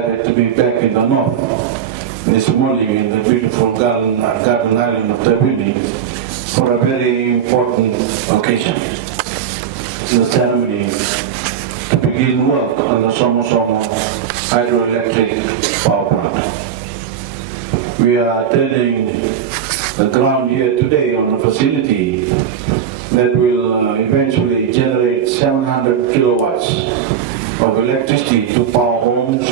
delighted to be back in the north this morning in the beautiful garden island of Tabuni for a very important occasion, the ceremony to begin work on the Somosomo hydroelectric power plant. We are turning the ground here today on a facility that will eventually generate 700 kilowatts of electricity to power homes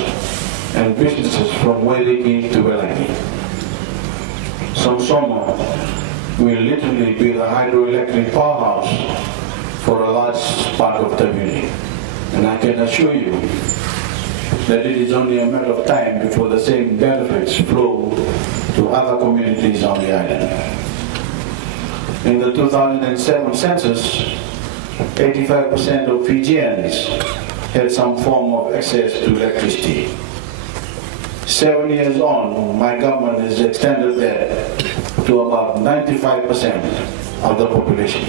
and businesses from Wairiki to Wellangi. Somosomo will literally be the hydroelectric powerhouse for a large part of Tabuni. And I can assure you that it is only a matter of time before the same benefits flow to other communities on the island. In the 2007 census, 85% of Fijians had some form of access to electricity. 7 years on, my government has extended that to about 95% of the population.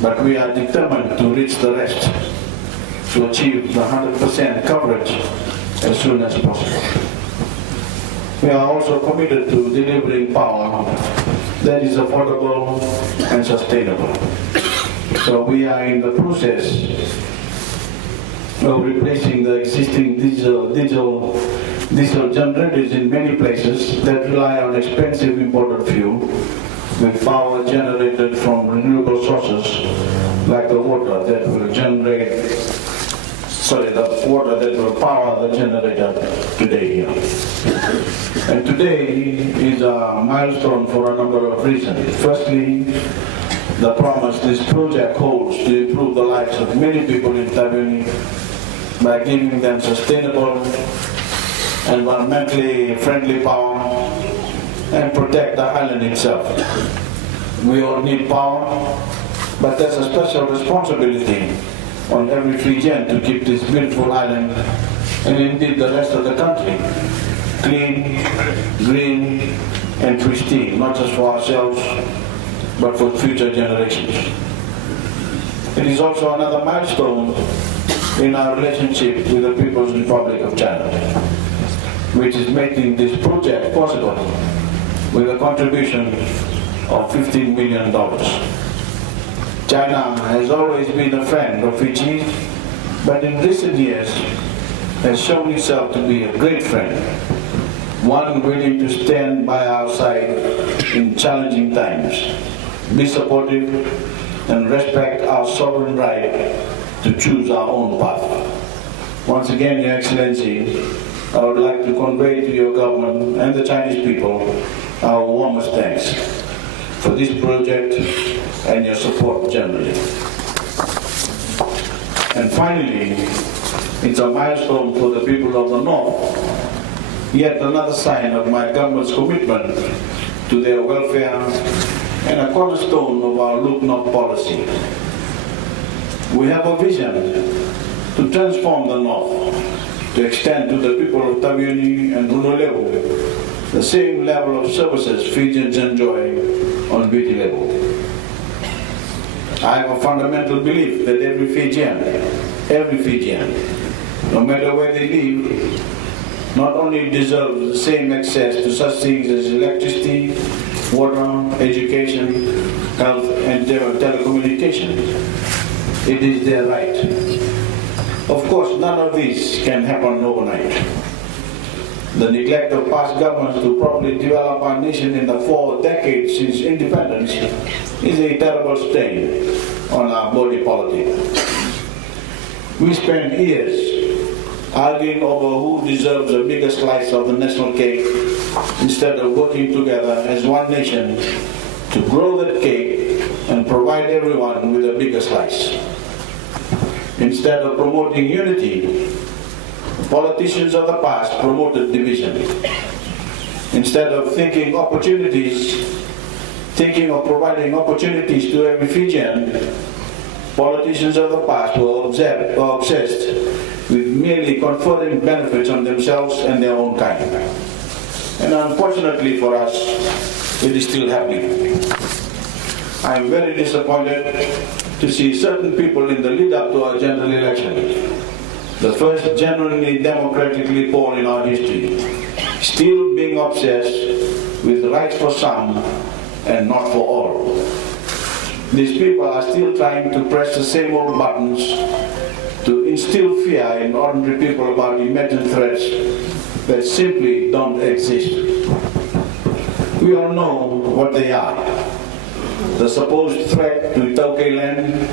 But we are determined to reach the rest, to achieve the 100% coverage as soon as possible. We are also committed to delivering power that is affordable and sustainable. So we are in the process of replacing the existing diesel generators in many places that rely on expensive imported fuel with power generated from renewable sources like the water that will power the generator today here. And today is a milestone for a number of reasons. Firstly, the promise this project holds to improve the lives of many people in Tabuni by giving them sustainable, environmentally friendly power and protect the island itself. We all need power, but there's a special responsibility on every Fijian to keep this beautiful island, and indeed the rest of the country, clean, green, and pristine, not just for ourselves, but for future generations. It is also another milestone in our relationship with the People's Republic of China, which is making this project possible with a contribution of $15 million. China has always been a friend of Fiji, but in recent years has shown itself to be a great friend, one willing to stand by our side in challenging times, be supportive, and respect our sovereign right to choose our own path. Once again, Your Excellency, I would like to convey to your government and the Chinese people our warmest thanks for this project and your support generally. And finally, it's a milestone for the people of the North, yet another sign of my government's commitment to their welfare and a cornerstone of our Look North policy. We have a vision to transform the North, to extend to the people of Tabuni and Honolulu the same level of services Fijians enjoy on Beauty level. I have a fundamental belief that every Fijian, no matter where they live, not only deserves the same access to such things as electricity, water, education, health, and telecommunications. It is their right. Of course, none of this can happen overnight. The neglect of past governments to properly develop our nation in the 4 decades since independence is a terrible strain on our body politic. We spent years arguing over who deserves a bigger slice of the national cake instead of working together as one nation to grow that cake and provide everyone with a bigger slice. Instead of promoting unity, politicians of the past promoted division. Instead of thinking of providing opportunities to every Fijian, politicians of the past were obsessed with merely conferring benefits on themselves and their own kind. And unfortunately for us, it is still happening. I am very disappointed to see certain people in the lead up to our general election the first genuinely democratically poll in our history, still being obsessed with rights for some and not for all. These people are still trying to press the same old buttons to instill fear in ordinary people about imagined threats that simply don't exist. We all know what they are. The supposed threat to Itaukei land,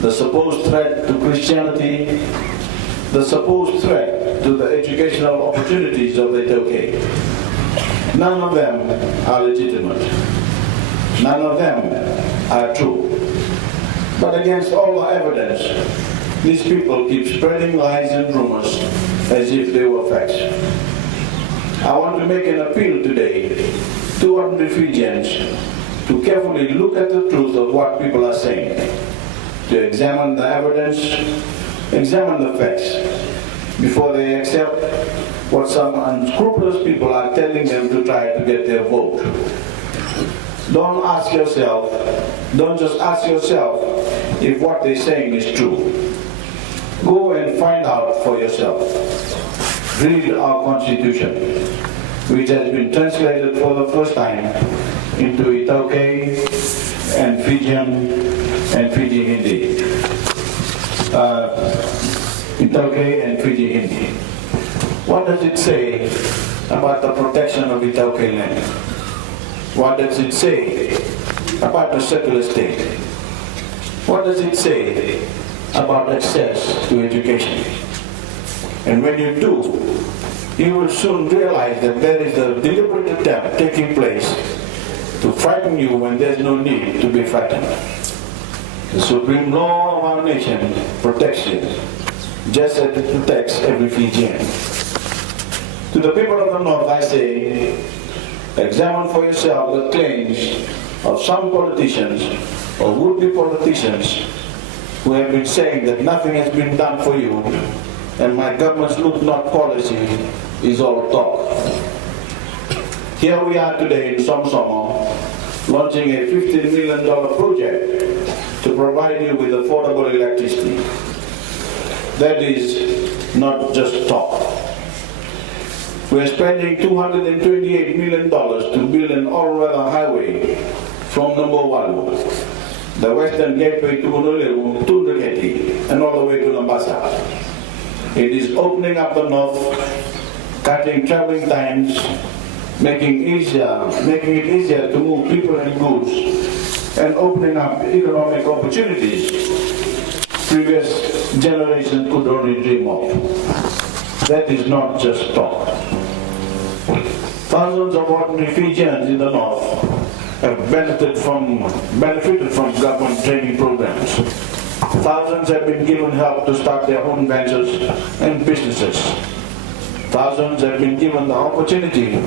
the supposed threat to Christianity, the supposed threat to the educational opportunities of the Itaukei. None of them are legitimate. None of them are true. But against all the evidence, these people keep spreading lies and rumors as if they were facts. I want to make an appeal today to ordinary Fijians to carefully look at the truth of what people are saying, to examine the evidence, examine the facts, before they accept what some unscrupulous people are telling them to try to get their vote. Don't just ask yourself if what they're saying is true. Go and find out for yourself. Read our Constitution, which has been translated for the first time into Itaukei and Fijian and Fiji Hindi. Itaukei and Fiji Hindi. What does it say about the protection of Itaukei land? What does it say about the secular state? What does it say about access to education? And when you do, you will soon realize that there is a deliberate attempt taking place to frighten you when there's no need to be frightened. The supreme law of our nation protects you, just as it protects every Fijian. To the people of the North, I say, examine for yourself the claims of some politicians or would-be politicians who have been saying that nothing has been done for you and my government's look-not policy is all talk. Here we are today in Somosomo, launching a $15 million project to provide you with affordable electricity. That is not just talk. We're spending $228 million to build an all-weather highway from Nambowalu, the western gateway to Honolulu, to Nduketi, and all the way to Lambasa. It is opening up the north, cutting traveling times, making it easier to move people and goods, and opening up economic opportunities previous generations could only dream of. That is not just talk. Thousands of ordinary Fijians in the north have benefited from government training programs. Thousands have been given help to start their own ventures and businesses. Thousands have been given the opportunity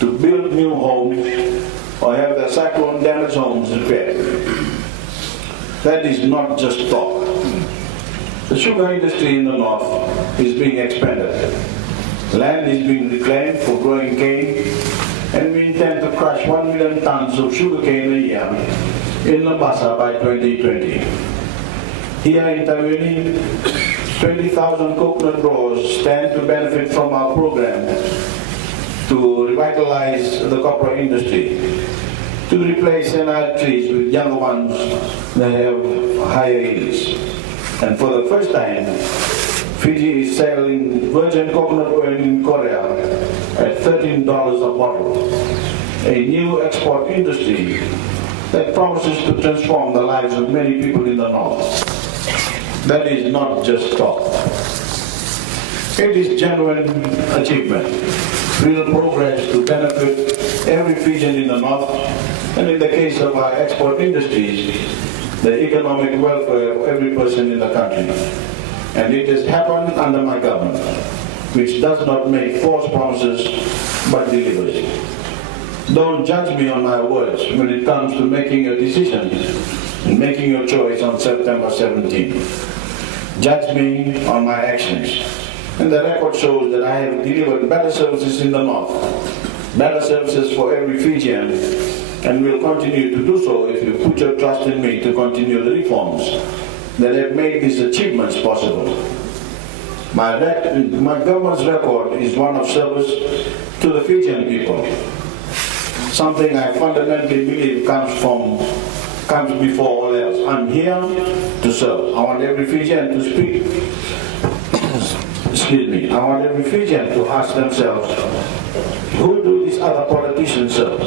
to build new homes or have their cyclone-damaged homes repaired. That is not just talk. The sugar industry in the north is being expanded. Land is being reclaimed for growing cane, and we intend to crush 1 million tons of sugar cane a year in Lambasa by 2020. Here in Taveuni, 20,000 coconut growers stand to benefit from our program to revitalize the copra industry, to replace NR trees with younger ones that have higher yields. And for the first time, Fiji is selling virgin coconut oil in Korea at $13 a bottle, a new export industry that promises to transform the lives of many people in the north. That is not just talk. It is genuine achievement, real progress to benefit every Fijian in the north, and in the case of our export industries, the economic welfare of every person in the country. And it has happened under my government, which does not make false promises, but delivers. Don't judge me on my words when it comes to making a decision and making your choice on September 17th. Judge me on my actions. And the record shows that I have delivered better services in the north, better services for every Fijian, and will continue to do so if you put your trust in me to continue the reforms that have made these achievements possible. My government's record is one of service to the Fijian people. Something I fundamentally believe comes before all else. I'm here to serve. I want every Fijian to speak. Excuse me. I want every Fijian to ask themselves, who do these other politicians serve?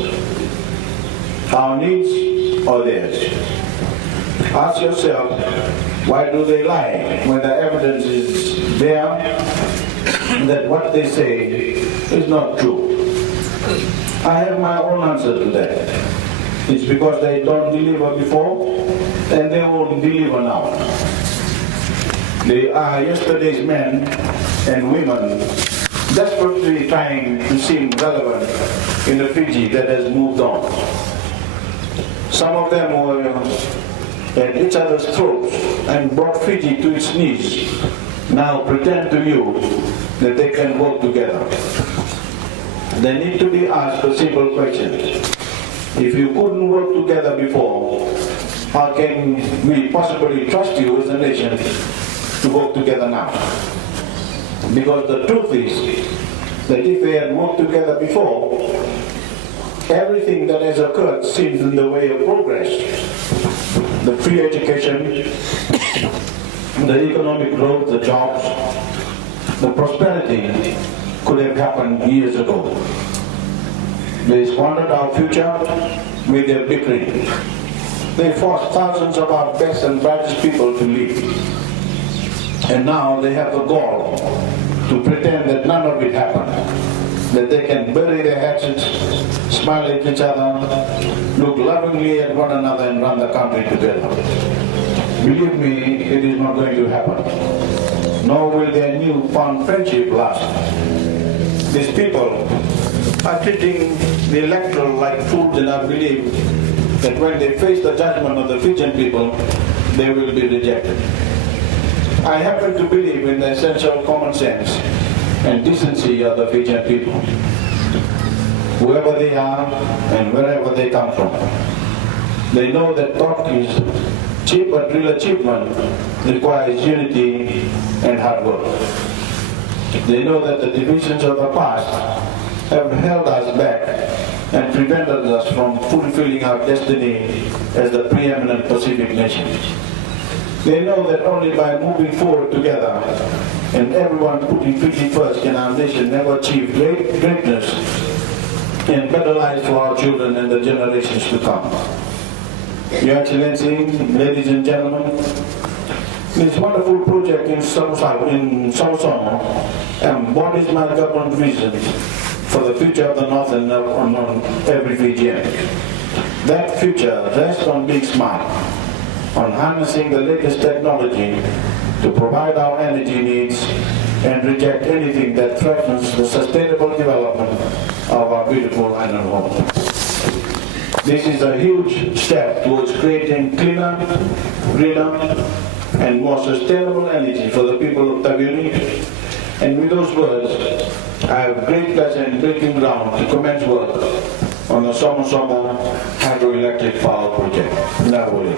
Our needs or theirs? Ask yourself, why do they lie when the evidence is there that what they say is not true? I have my own answer to that. It's because they don't deliver before and they won't deliver now. They are yesterday's men and women desperately trying to seem relevant in a Fiji that has moved on. Some of them were at each other's throats and brought Fiji to its knees. Now pretend to you that they can work together. They need to be asked a simple question. If you couldn't work together before, how can we possibly trust you as a nation to work together now? Because the truth is that if they had worked together before, everything that has occurred seems in the way of progress. The free education, the economic growth, the jobs, the prosperity could have happened years ago. They squandered our future with their bickering. They forced thousands of our best and brightest people to leave. And now they have the gall to pretend that none of it happened. That they can bury their hatchets, smile at each other, look lovingly at one another and run the country together. Believe me, it is not going to happen. Nor will their newfound friendship last. These people are treating the electoral like fools, and I believe that when they face the judgment of the Fijian people, they will be rejected. I happen to believe in the essential common sense and decency of the Fijian people, whoever they are and wherever they come from. They know that talk is cheap, but real achievement requires unity and hard work. They know that the divisions of the past have held us back and prevented us from fulfilling our destiny as the preeminent Pacific nation. They know that only by moving forward together and everyone putting Fiji first can our nation never achieve greatness and better lives for our children and the generations to come. Your Excellency, ladies and gentlemen, this wonderful project in Somosomo embodies my government vision for the future of the North and on every Fijian. That future rests on being smart, on harnessing the latest technology to provide our energy needs and reject anything that threatens the sustainable development of our beautiful island home. This is a huge step towards creating cleaner, greener, and more sustainable energy for the people of Taveuni. And with those words, I have great pleasure in breaking ground to commence work on the Somosomo hydroelectric power project. Nagoli.